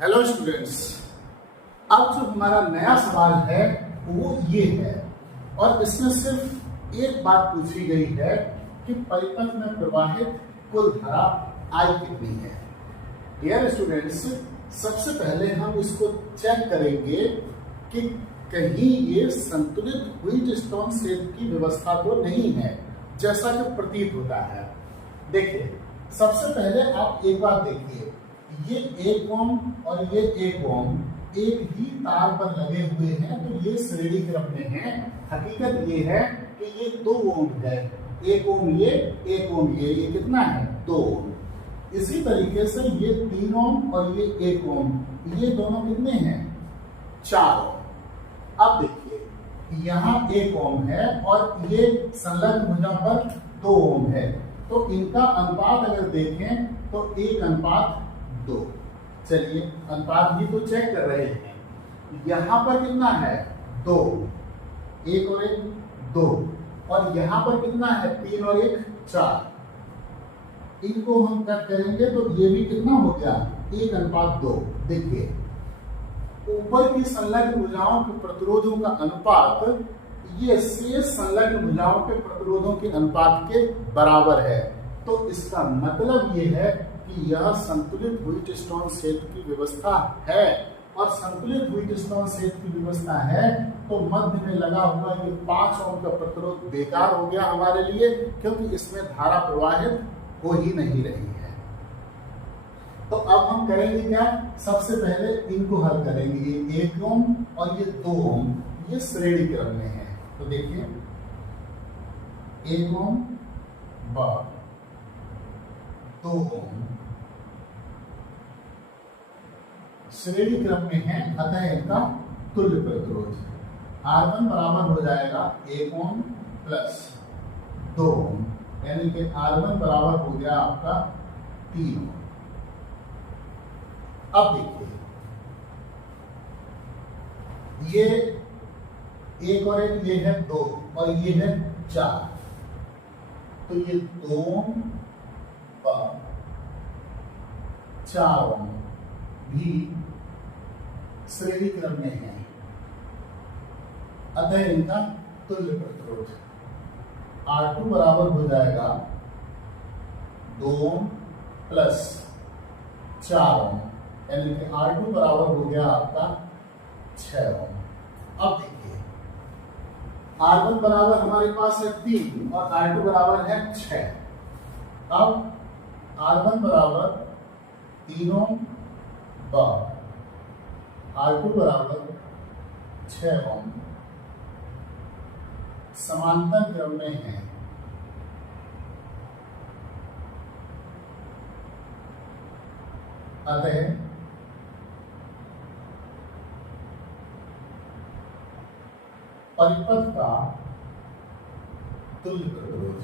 Hello students. अब जो हमारा नया सवाल है वो ये है और इसमें सिर्फ एक बात पूछी गई है कि परिपथ में प्रवाहित कुल धारा I कितनी है। डियर स्टूडेंट्स, सबसे पहले हम इसको चेक करेंगे कि कहीं ये संतुलित व्हीटस्टोन सेतु की व्यवस्था तो नहीं है जैसा कि प्रतीत होता है। देखिए, सबसे पहले आप एक बात देखिए, ये 1 ओम और ये 1 ओम एक ही तार पर लगे हुए हैं, तो ये श्रेणी क्रम में है। हकीकत ये है कि ये 2 ओम है, 1 ओम ये 1 ओम ये कितना है 2 ओम। इसी तरीके से ये 3 ओम और ये 1 ओम, ये दोनों कितने हैं 4 ओम। अब देखिए, यहाँ 1 ओम है और ये संलग्न भुजा पर 2 ओम है, तो इनका अनुपात अगर देखें तो 1:2। चलिए अनुपात भी तो चेक कर रहे हैं। यहां पर कितना है 2, 1 और 1 2, और यहां पर कितना है 3 और 1 4। इनको हम कट करेंगे तो ये भी कितना हो गया 1:2। देखिए, ऊपर की संलग्न भुजाओं के प्रतिरोधों का अनुपात ये शेष संलग्न भुजाओं के प्रतिरोधों के अनुपात के बराबर है। तो इसका मतलब ये है कि यह संतुलित व्हीटस्टोन सेतु की व्यवस्था है, और संतुलित व्हीटस्टोन सेतु की व्यवस्था है तो मध्य में लगा हुआ ये 5 ओम का प्रतिरोध बेकार हो गया हमारे लिए, क्योंकि इसमें धारा प्रवाहित हो ही नहीं रही है। तो अब हम करेंगे क्या, सबसे पहले इनको हल करेंगे। ये 1 ओम और ये 2 ओम ये श्रेणी क्रम में है, तो देखिए 1 ओम व 2 ओम श्रेणी क्रम में है, अतः इनका तुल्य प्रतिरोध R1 बराबर हो जाएगा 1 ओम प्लस 2 ओम, यानी कि R1 बराबर हो गया आपका 3 ओम। अब देखिए, ये 1 और 1 ये है 2 और ये है 4, तो ये 2 ओम व 4 ओम भी श्रेणी क्रम में है, अतः इनका तुल्य प्रतिरोध R2 बराबर हो जाएगा 2 ओम प्लस 4 ओम, यानी कि R2 बराबर हो गया आपका 6 ओम। अब देखिए, R1 बराबर हमारे पास है 3 और R2 बराबर है 6। अब R1 बराबर 3 ओम व R2 बराबर 6 ओम समांतर क्रम में है, अतः परिपथ का तुल्य प्रतिरोध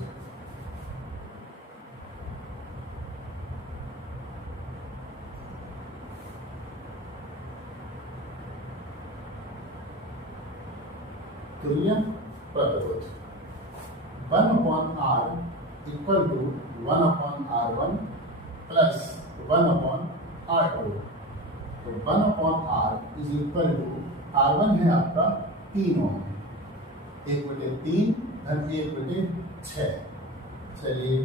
तुल्य प्रतिरोध 1/R equal to 1/R1 plus 1/R2। तो 1/R is equal to R1 है आपका 3 ओम, 1/3 धन 1/6। चलिए,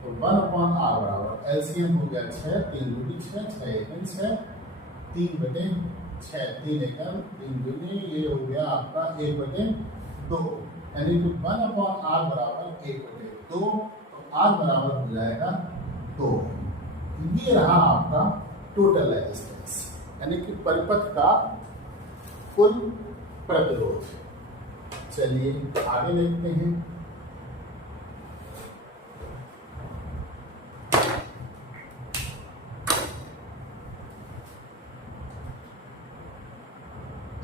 तो 1/R बराबर एलसीएम हो गया 6, 3 दूनी 6, 6 एकम 6, 3/6, 3 एकम 3 दूनी, ये हो गया आपका 1/2, यानी कि 1/R बराबर 1/2, तो R बराबर हो जाएगा 2। ये रहा आपका टोटल रेजिस्टेंस, यानी कि परिपथ का कुल प्रतिरोध। चलिए आगे देखते हैं।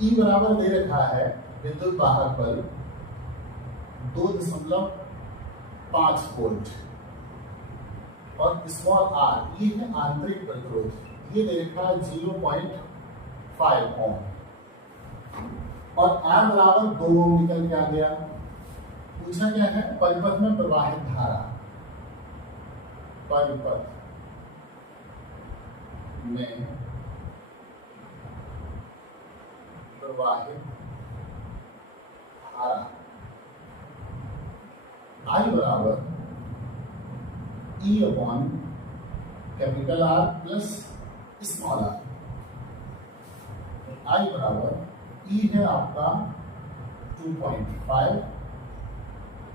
E बराबर दे रखा है विद्युत वाहक बल 2.5 वोल्ट, और स्मॉल r ये है आंतरिक प्रतिरोध, ये दे रखा है 0.5 ओम, और R बराबर 2 ओम निकल के आ गया। पूछा क्या है, परिपथ में प्रवाहित धारा, परिपथ में प्रवाहित धारा I बराबर E upon capital R plus small r। I बराबर E है आपका 2.5,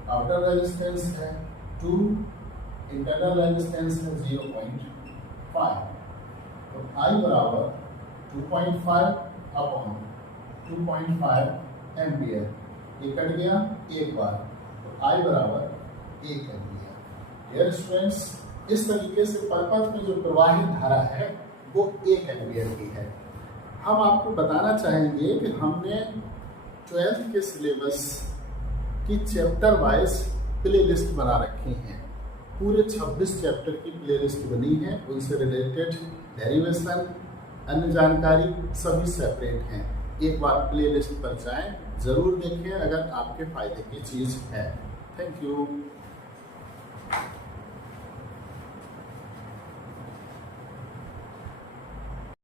आउटर रेजिस्टेंस है 2, इंटरनल रेजिस्टेंस है 0.5। तो I बराबर 2.5 अपॉन 2.5 एम्पियर, ये कट गया एक बार, तो I बराबर 1 एम्पियर। डियर स्टूडेंट्स, इस तरीके से परपथ में जो प्रवाहित धारा है वो 1 एम्पियर की है। हम आपको बताना चाहेंगे कि हमने 12th के सिलेबस की चैप्टर वाइज प्ले लिस्ट बना रखी है। पूरे 26 चैप्टर की प्ले लिस्ट बनी है, उनसे रिलेटेड डेरिवेशन, अन्य जानकारी सभी सेपरेट हैं। एक बार प्ले लिस्ट पर जाएं, जरूर देखें अगर आपके फायदे की चीज़ है। Thank you.